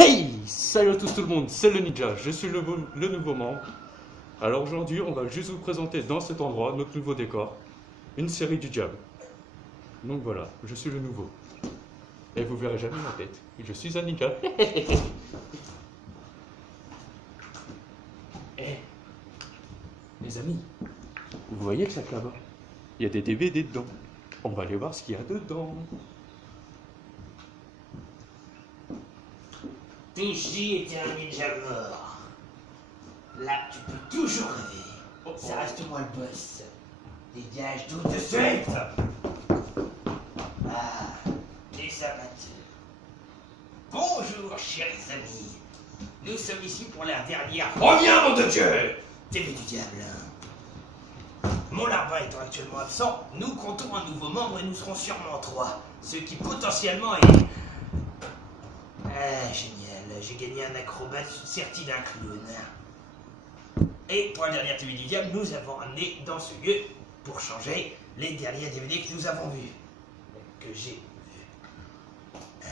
Hey! Salut à tous tout le monde, c'est le Ninja, je suis le nouveau membre. Alors aujourd'hui, on va juste vous présenter dans cet endroit, notre nouveau décor, une série du diable. Donc voilà, je suis le nouveau. Et vous verrez jamais ma tête, je suis un ninja. Eh, les amis, vous voyez le sac là-bas? Il y a des DVD dedans. On va aller voir ce qu'il y a dedans. Touchy était un ninja mort. Là, tu peux toujours rêver. Ça reste moi le boss. Dégage tout de suite. Ah, les amateurs. Bonjour, chers amis. Nous sommes ici pour la dernière. Reviens, nom de Dieu! TV du diable. Mon larbin étant actuellement absent, nous comptons un nouveau membre et nous serons sûrement 3. Ce qui potentiellement est. Ah, génial. J'ai gagné un acrobate serti d'un clown. Et pour la dernière TV du diable, nous avons amené dans ce lieu, pour changer, les derniers DVD que nous avons vus. Que j'ai vus.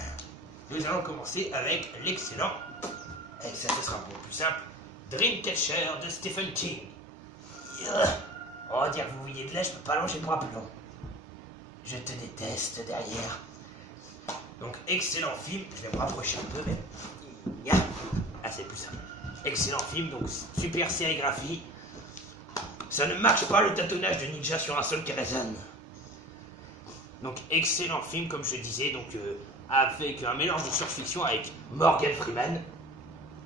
Nous allons commencer avec l'excellent, et ça ce sera beaucoup plus simple, Dreamcatcher de Stephen King. Oh, dire que vous voyez de là, je peux pas allonger le bras plus long. Je te déteste derrière. Donc, excellent film, je vais me rapprocher un peu, mais. Ah, c'est plus simple. Excellent film, donc super sérigraphie. Ça ne marche pas le tâtonnage de ninja sur un seul Kalazan. Donc, excellent film, comme je disais, donc avec un mélange de science-fiction avec Morgan Freeman,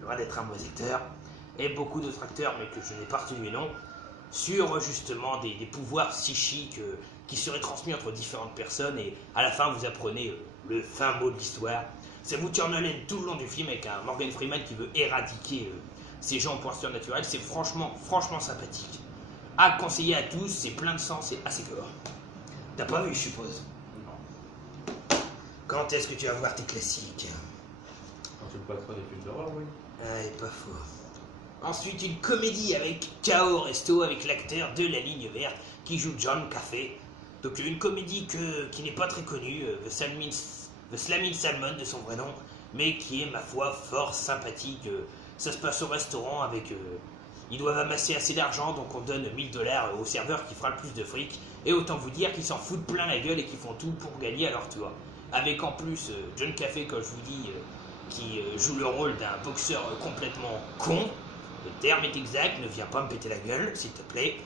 loin d'être un mauvais acteur, et beaucoup d'autres acteurs, mais que je n'ai pas retenu les noms, sur justement des pouvoirs psychiques qui seraient transmis entre différentes personnes, et à la fin vous apprenez le fin mot de l'histoire. Ça vous tient en haleine tout le long du film avec un Morgan Freeman qui veut éradiquer ces gens au point surnaturel. C'est franchement sympathique. À conseiller à tous, c'est plein de sang, c'est assez gore. T'as pas vu, je suppose? Non. Quand est-ce que tu vas voir tes classiques? Quand tu me passeras des films d'horreur, oui. Ah, pas faux. Ensuite, une comédie avec K.O. Resto, avec l'acteur de La Ligne Verte qui joue John Caffey. Donc une comédie qui n'est pas très connue, The Slamming Salmon de son vrai nom, mais qui est, ma foi, fort sympathique. Ça se passe au restaurant avec... ils doivent amasser assez d'argent, donc on donne 1000 $ au serveur qui fera le plus de fric. Et autant vous dire qu'ils s'en foutent plein la gueule et qu'ils font tout pour gagner à leur tour. Avec en plus John Caffey, comme je vous dis, qui joue le rôle d'un boxeur complètement con. Le terme est exact, ne viens pas me péter la gueule, s'il te plaît.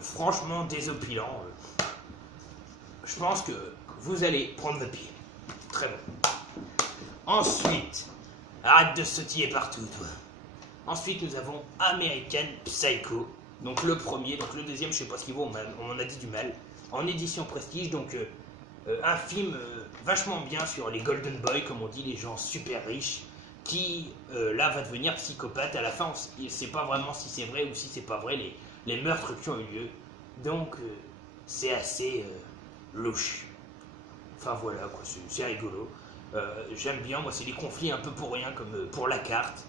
Franchement désopilant. Je pense que vous allez prendre votre pied. Très bon. Ensuite, arrête de sautiller partout, toi. Ensuite, nous avons American Psycho. Donc le premier, donc le deuxième, je sais pas ce qu'il vaut, on m'en a dit du mal. En édition prestige, donc un film vachement bien sur les Golden Boys, comme on dit, les gens super riches, qui là va devenir psychopathe. À la fin, on ne sait pas vraiment si c'est vrai ou si c'est pas vrai, les meurtres qui ont eu lieu. Donc c'est assez louche. Enfin voilà, quoi, c'est rigolo. J'aime bien, moi c'est des conflits un peu pour rien, comme pour la carte.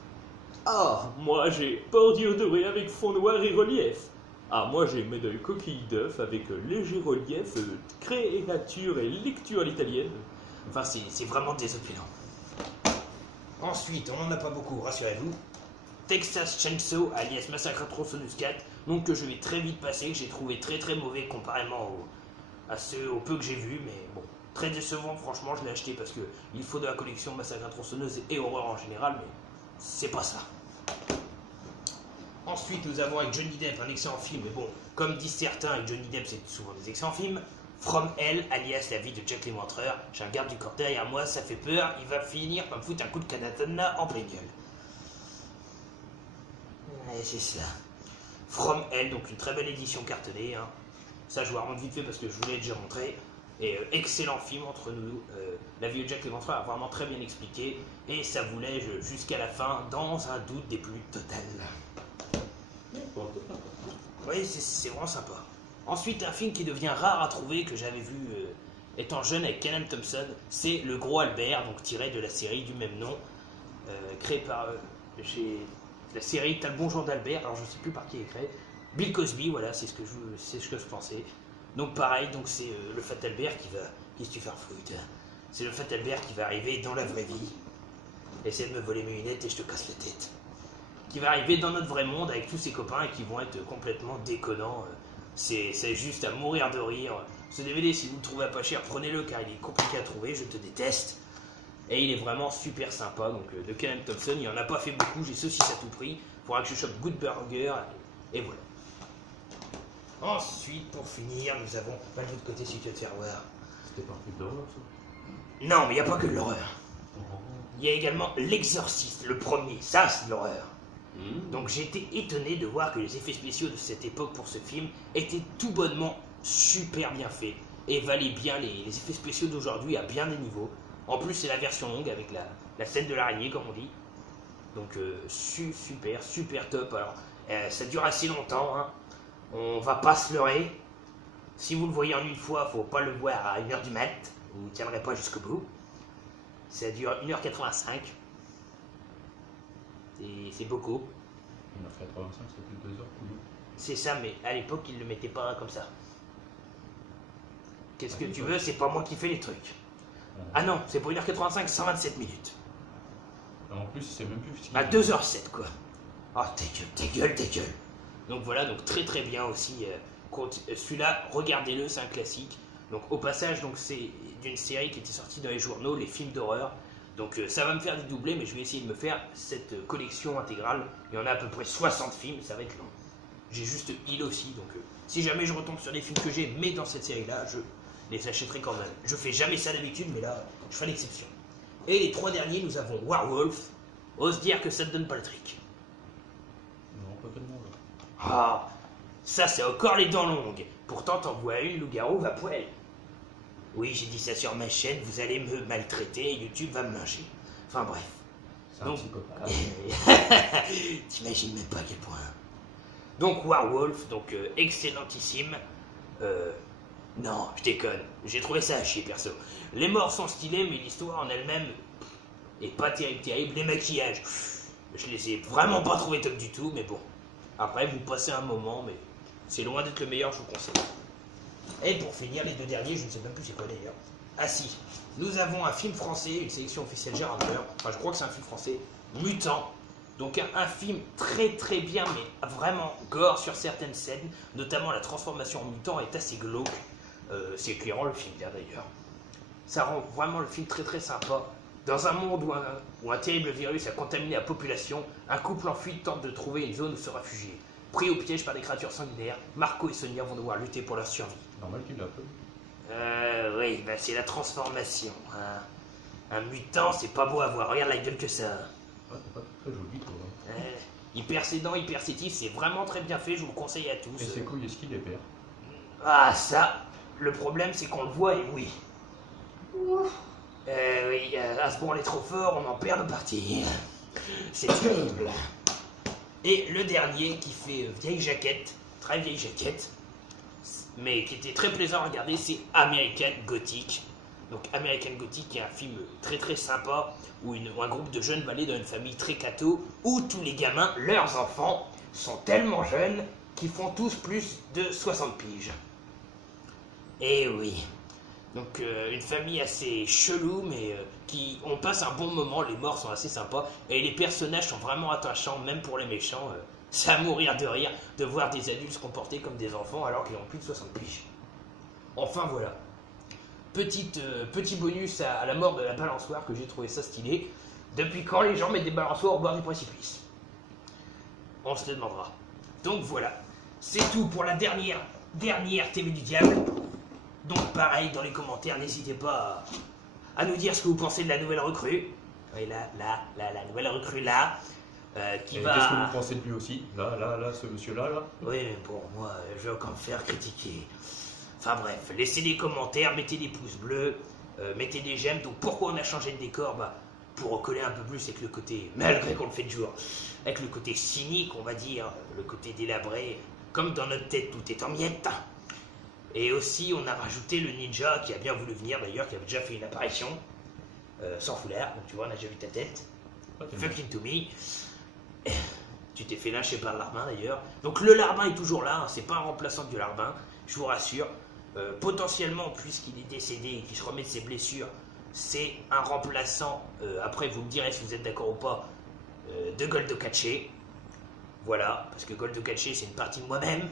Ah, moi j'ai bordure dorée avec fond noir et relief. Ah, moi j'ai médaille coquille d'œuf avec léger relief, créature et lecture à l'italienne. Enfin, c'est vraiment désopilant. Ensuite, on n'en a pas beaucoup, rassurez-vous. Texas Chainsaw, alias Massacre à Tronçonneuse 4, donc que je vais très vite passer, que j'ai trouvé très très mauvais comparément au peu que j'ai vu, mais bon, très décevant, franchement, je l'ai acheté parce que il faut de la collection Massacre à Tronçonneuse et horreur en général, mais c'est pas ça. Ensuite, nous avons avec Johnny Depp un excellent film, mais bon, comme disent certains, avec Johnny Depp, c'est souvent des excellents films. From Hell, alias La vie de Jack l'Éventreur. J'ai un garde du corps derrière moi, ça fait peur, il va finir par me foutre un coup de katana en pleine gueule. Ouais, c'est ça. From Hell, donc une très belle édition cartonnée. Hein. Ça, je vous remonte vite fait parce que je vous l'ai déjà montré. Et excellent film entre nous. La vie de Jack l'Éventreur a vraiment très bien expliqué. Et ça vous lège jusqu'à la fin dans un doute des plus total. Oui, c'est vraiment sympa. Ensuite, un film qui devient rare à trouver, que j'avais vu étant jeune avec Kenan Thompson, c'est Le Gros Albert, donc tiré de la série du même nom, créé par la série T'as le bon genre d'Albert, alors je ne sais plus par qui est créé. Bill Cosby, voilà, c'est ce que je pensais. Donc pareil, donc c'est le Fat Albert qui va... Qu'est-ce que tu fais foutre? C'est le Fat Albert qui va arriver dans la vraie vie essaie de me voler mes lunettes et je te casse la tête. Qui va arriver dans notre vrai monde avec tous ses copains et qui vont être complètement déconnants. C'est juste à mourir de rire. Ce DVD, si vous le trouvez à pas cher, prenez-le car il est compliqué à trouver, je te déteste. Et il est vraiment super sympa. Donc de Kenan Thompson, il en a pas fait beaucoup, j'ai saucisse à tout prix. Il faudra que je chope Good Burger et voilà. Ensuite, pour finir, nous avons pas de l'autre côté si tu veux te faire voir. C'était pas un truc d'horreur ça? Non, mais il n'y a pas que de l'horreur. Il y a également L'Exorciste, le premier, ça c'est de l'horreur. Donc j'ai été étonné de voir que les effets spéciaux de cette époque pour ce film étaient tout bonnement super bien faits et valaient bien les effets spéciaux d'aujourd'hui à bien des niveaux. En plus c'est la version longue avec la scène de l'araignée comme on dit. Donc super top. Alors ça dure assez longtemps, hein. On va pas se leurrer. Si vous le voyez en une fois, faut pas le voir à 1h du mat, vous ne tiendrez pas jusqu'au bout. Ça dure 1h85. Et c'est beaucoup. 1h85, c'est plus de 2 heures pour nous. C'est ça, mais à l'époque, ils le mettaient pas comme ça. Qu'est-ce que tu veux, c'est pas moi qui fais les trucs. Ah non, c'est pour 1h85, 127 minutes. En plus, c'est même plus... À 2h07, quoi. Oh, ta gueule. Donc voilà, donc très bien aussi. Celui-là, regardez-le, c'est un classique. Donc au passage, donc c'est d'une série qui était sortie dans les journaux, les films d'horreur. Donc ça va me faire des doublés, mais je vais essayer de me faire cette collection intégrale. Il y en a à peu près 60 films, ça va être long. J'ai juste Il aussi, donc si jamais je retombe sur des films que j'ai, mais dans cette série-là, je les achèterai quand même. Je fais jamais ça d'habitude, mais là, je fais l'exception. Et les 3 derniers, nous avons Werewolf. Ose dire que ça te donne pas le trick. Non, pas tellement là. Ah, ça c'est encore les dents longues. Pourtant, t'en vois une, loup-garou va poil. Oui, j'ai dit ça sur ma chaîne, vous allez me maltraiter et YouTube va me lyncher. Enfin bref. C'est un psychopathe. T'imagines même pas à quel point. Donc Werewolf, donc excellentissime. Non, je déconne. J'ai trouvé ça à chier perso. Les morts sont stylés, mais l'histoire en elle-même est pas terrible. Les maquillages, je les ai vraiment pas trouvés top du tout, mais bon. Après, vous passez un moment, mais c'est loin d'être le meilleur, je vous conseille. Et pour finir, les 2 derniers, je ne sais même plus c'est quoi d'ailleurs. Ah si, nous avons un film français, une sélection officielle Gérard Butler. Enfin, je crois que c'est un film français, Mutant. Donc un film très bien, mais vraiment gore sur certaines scènes. Notamment la transformation en mutant est assez glauque. C'est éclairant le film d'ailleurs. Ça rend vraiment le film très sympa. Dans un monde où un terrible virus a contaminé la population, un couple en fuite tente de trouver une zone où se réfugier. Pris au piège par des créatures sanguinaires, Marco et Sonia vont devoir lutter pour leur survie. Normal qu'il l'a pas. Oui, bah c'est la transformation. Hein. Un mutant, c'est pas beau à voir. Regarde la gueule que ça a. Ah, c'est pas très joli, toi. Il perd ses dents, il perd ses tifs, c'est vraiment très bien fait, je vous le conseille à tous. Et ses couilles, est-ce qu'il les perd? Ah, ça, le problème c'est qu'on le voit et oui. Oui, à ce point on est trop fort, on en perd nos parties. C'est terrible. Et le dernier qui fait vieille jaquette, très vieille jaquette, mais qui était très plaisant à regarder, c'est American Gothic. Donc American Gothic est un film très sympa où un groupe de jeunes va aller dans une famille très catho où tous les gamins, leurs enfants, sont tellement jeunes qu'ils font tous plus de 60 piges. Et oui. Donc une famille assez chelou mais on passe un bon moment, les morts sont assez sympas et les personnages sont vraiment attachants même pour les méchants. C'est à mourir de rire de voir des adultes se comporter comme des enfants alors qu'ils ont plus de 60 piges. Enfin voilà. Petit bonus à la mort de la balançoire que j'ai trouvé ça stylé. Depuis quand les gens mettent des balançoires au bord du précipice? On se le demandera. Donc voilà. C'est tout pour la dernière TV du diable. Donc pareil, dans les commentaires, n'hésitez pas à nous dire ce que vous pensez de la nouvelle recrue. Oui, la nouvelle recrue là. Qui va... Qu'est-ce que vous pensez de lui aussi? Là, ce monsieur-là, là. Oui, mais pour moi, je vais encore me faire critiquer. Enfin bref, laissez des commentaires, mettez des pouces bleus, mettez des j'aime. Donc pourquoi on a changé de décor? Pour recoller un peu plus avec le côté, malgré qu'on le fait de jour, avec le côté cynique, on va dire, le côté délabré, comme dans notre tête, tout est en miettes. Et aussi, on a rajouté le ninja qui a bien voulu venir d'ailleurs, qui avait déjà fait une apparition, sans foulard, donc tu vois, on a déjà vu ta tête. Fucking to me. Tu t'es fait lyncher par le larbin d'ailleurs. Donc le larbin est toujours là, hein, c'est pas un remplaçant du larbin, je vous rassure. Potentiellement, puisqu'il est décédé et qu'il se remet de ses blessures, c'est un remplaçant, après vous me direz si vous êtes d'accord ou pas, de Goldokache. Voilà, parce que Goldokache c'est une partie de moi-même.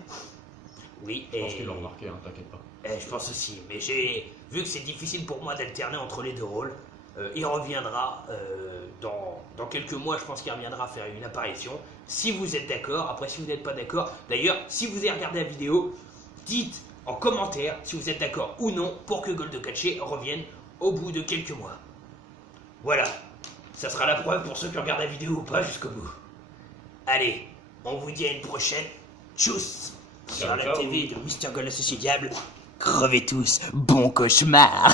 Oui, Je pense qu'ils l'ont remarqué, hein, t'inquiète pas. Je pense aussi, mais j'ai vu que c'est difficile pour moi d'alterner entre les deux rôles. Il reviendra dans quelques mois, je pense qu'il reviendra faire une apparition. Si vous êtes d'accord, après si vous n'êtes pas d'accord, d'ailleurs, si vous avez regardé la vidéo, dites en commentaire si vous êtes d'accord ou non pour que Goldokache revienne au bout de quelques mois. Voilà, ça sera la preuve pour ceux qui regardent la vidéo ou pas jusqu'au bout. Allez, on vous dit à une prochaine. Tchuss sur la TV de Mr. Gold l'associé diable. Crevez tous, bon cauchemar.